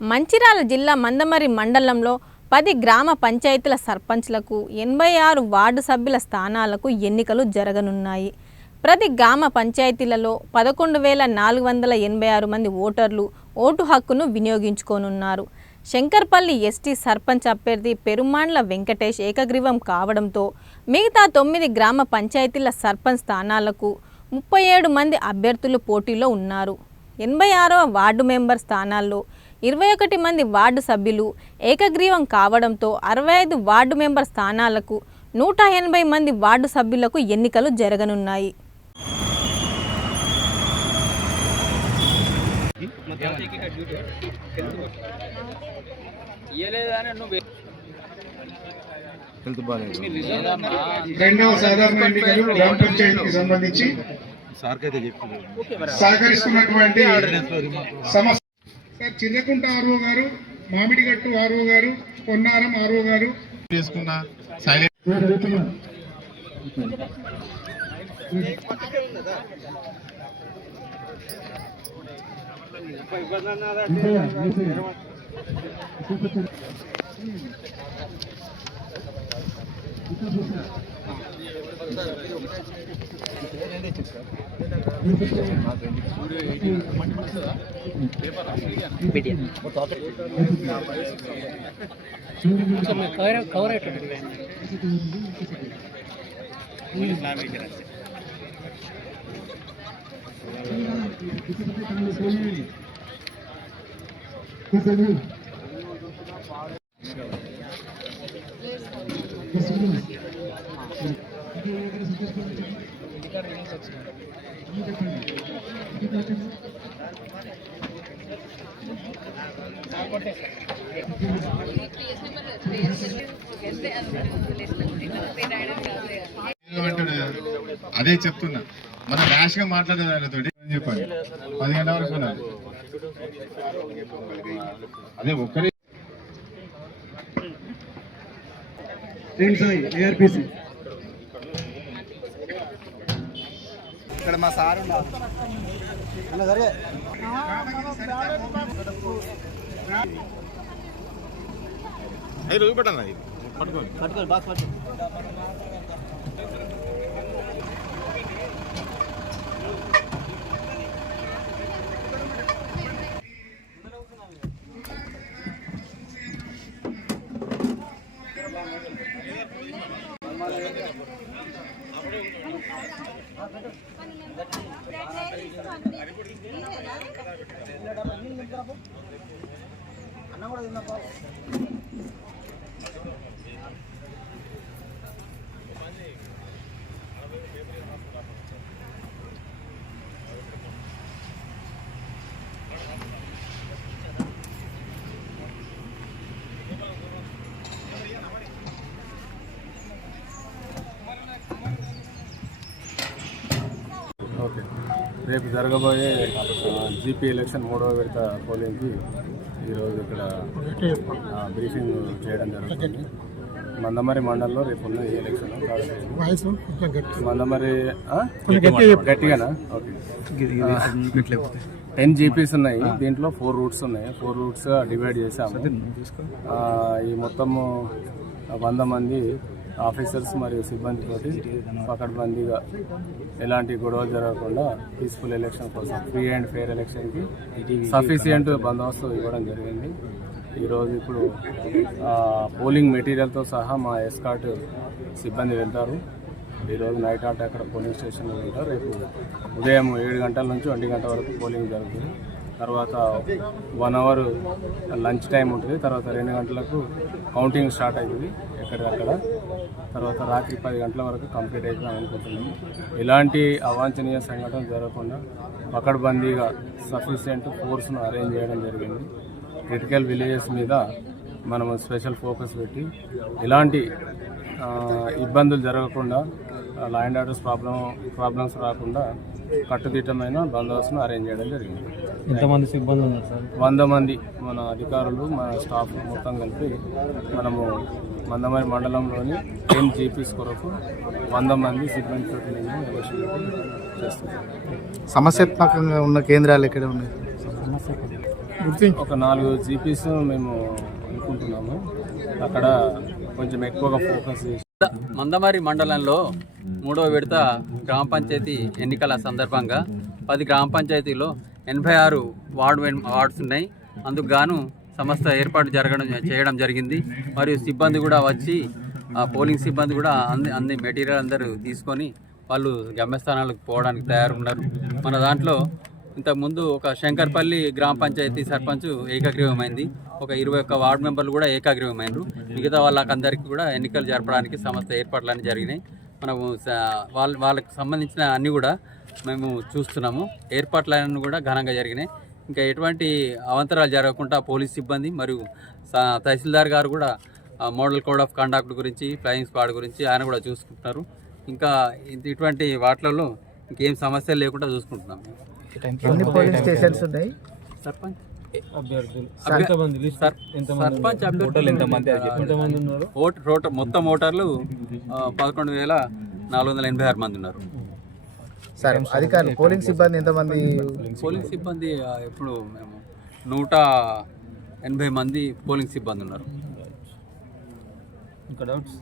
మంచిర్యాల జిల్లా మందమర్రి మండలంలో 10 గ్రామ పంచాయతీల సర్పంచ్లకు 86 వార్డు సభ్యుల స్థానాలకు ఎన్నికలు జరగనున్నాయి. ప్రతి గ్రామ పంచాయతీలలో 11,486 మంది ఓటర్లు ఓటు హక్కును వినియోగించుకోనున్నారు. శంకర్పల్లి ఎస్టీ సర్పంచ్ అభ్యర్థి పెరుమాండ్ల వెంకటేష్ ఏకగ్రీవం కావడంతో మిగతా 9 గ్రామ పంచాయతీల సర్పంచ్ స్థానాలకు 37 మంది అభ్యర్థులు పోటీలో ఉన్నారు. 86వ వార్డు మెంబర్ స్థానాల్లో 21 మంది వార్డు సభ్యులు ఏకగ్రీవం కావడంతో 65 వార్డు మెంబర్ స్థానాలకు 180 మంది వార్డు సభ్యులకు ఎన్నికలు జరగనున్నాయి. రెండవ సాధారణ ఎన్నికలు గ్రామ పంచాయతీకి సంబంధించి సహకరిస్తున్నటువంటి సమస్య సార్ చిన్నకుంట ఆర్ఓ గారు, మామిడిగట్టు ఆర్ఓ గారు, పొన్నారం ఆర్ఓ గారు తీసుకున్న అదే చెప్తున్నా, మనం ర్యాష్ గా మాట్లాడేదానితో చెప్పండి. 10 గంటల వరకు ఉన్నది. అదే ఒక్కరి ఇక్కడ మా సార్ పెట్టండి, పట్టుకోండి బాక్స్ పట్టుకోండి. అన్న కూడా తిన్నా ఓకే. రేపు జరగబోయే జీపీ ఎలక్షన్ 3వ విడత పోలింగ్కి ఈరోజు ఇక్కడ బ్రీఫింగ్ చేయడం జరుగుతుంది. మందమర్రి మండలంలో రేపు ఉన్న ఈ ఎలక్షన్ మందమర్రి గట్టిగానా? ఓకే. 10 జీపీస్ ఉన్నాయి. దీంట్లో 4 రూట్స్ ఉన్నాయి. 4 రూట్స్ డివైడ్ చేసాము. ఈ మొత్తము 100 మంది ఆఫీసర్స్ మరియు సిబ్బందితోటి పకడ్బందీగా ఎలాంటి గొడవలు జరగకుండా పీస్ఫుల్ ఎలక్షన్ కోసం ఫ్రీ అండ్ ఫెయిర్ ఎలక్షన్కి సఫిషియంట్ బందోబస్తు ఇవ్వడం జరిగింది. ఈరోజు ఇప్పుడు పోలింగ్ మెటీరియల్తో సహా మా ఎస్కార్ట్ సిబ్బంది వెళ్తారు. ఈరోజు నైట్ ఆట అక్కడ పోలింగ్ స్టేషన్లో ఉంటారు. రేపు ఉదయం 7 గంటల నుంచి 1 గంట వరకు పోలింగ్ జరుగుతుంది. తర్వాత 1 అవర్ లంచ్ టైం ఉంటుంది. తర్వాత 2 గంటలకు కౌంటింగ్ స్టార్ట్ అవుతుంది ఎక్కడికక్కడ. తర్వాత రాత్రి 10 గంటల వరకు కంప్లీట్ అవుతుంది అనుకుంటున్నాము. ఎలాంటి అవాంఛనీయ సంఘటన జరగకుండా పకడ్బందీగా సఫిషియెంట్ ఫోర్స్ను అరేంజ్ చేయడం జరిగింది. క్రిటికల్ విలేజెస్ మీద మనము స్పెషల్ ఫోకస్ పెట్టి ఎలాంటి ఇబ్బందులు జరగకుండా లా అండ్ ఆర్డర్స్ ప్రాబ్లమ్స్ రాకుండా కట్టుదిట్టమైన బందోబస్తును అరేంజ్ చేయడం జరిగింది. ఎంతమంది సిబ్బంది ఉన్నారు సార్? 100 మంది మన అధికారులు, మన స్టాఫ్ మొత్తం కలిపి మనము మందమర్రి మండలంలోని 10 జీపీస్ కొరకు 100 మంది సిబ్బందితో ఎలక్షన్ చేస్తున్నాం. సమస్యాత్మకంగా ఉన్న కేంద్రాలు ఎక్కడ ఉన్నాయి? ఒక 4 జీపీస్ మేము అనుకుంటున్నాము. అక్కడ కొంచెం ఎక్కువగా ఫోకస్ చేసి మందమరి మండలంలో 3వ విడత గ్రామ పంచాయతీ ఎన్నికల సందర్భంగా 10 గ్రామ పంచాయతీలో 86 వార్డ్స్ ఉన్నాయి. అందుకు గాను సంస్థ ఏర్పాటు చేయడం జరిగింది. మరియు సిబ్బంది కూడా వచ్చి పోలింగ్ సిబ్బంది కూడా అన్ని మెటీరియల్ అందరూ తీసుకొని వాళ్ళు గమ్యస్థానాలకు పోవడానికి తయారున్నారు. మన దాంట్లో ఇంతకుముందు ఒక శంకర్పల్లి గ్రామ పంచాయతీ సర్పంచ్ ఏకగ్రీవమైంది. ఒక 21 వార్డు మెంబర్లు కూడా ఏకగ్రీవమైనరు. మిగతా వాళ్ళకందరికీ కూడా ఎన్నికలు జరపడానికి సమస్త ఏర్పాట్లన్నీ జరిగినాయి. మనము వాళ్ళకి సంబంధించిన అన్నీ కూడా మేము చూస్తున్నాము. ఏర్పాట్లన్నీ కూడా ఘనంగా జరిగినాయి. ఇంకా ఎటువంటి అవంతరాలు జరగకుండా పోలీస్ సిబ్బంది మరియు తహసీల్దార్ గారు కూడా మోడల్ కోడ్ ఆఫ్ కండక్ట్ గురించి, ఫ్లయింగ్ స్క్వాడ్ గురించి ఆయన కూడా చూసుకుంటున్నారు. ఇంకా ఇటువంటి వాటిలలో ఇంకేం సమస్యలు లేకుండా చూసుకుంటున్నాం. ఎన్ని పోలింగ్ స్టేషన్స్ ఉన్నాయి? సర్పంచ్ అభ్యర్థులు సర్పంచ్ ఎంతమంది ఉన్నారు? మొత్తం ఓటర్లు 11,486 మంది ఉన్నారు. సరే, అధికారులు పోలింగ్ సిబ్బంది ఎంతమంది? పోలింగ్ సిబ్బంది ఇప్పుడు మేము 180 మంది పోలింగ్ సిబ్బంది ఉన్నారు. ఇంకా డౌట్స్?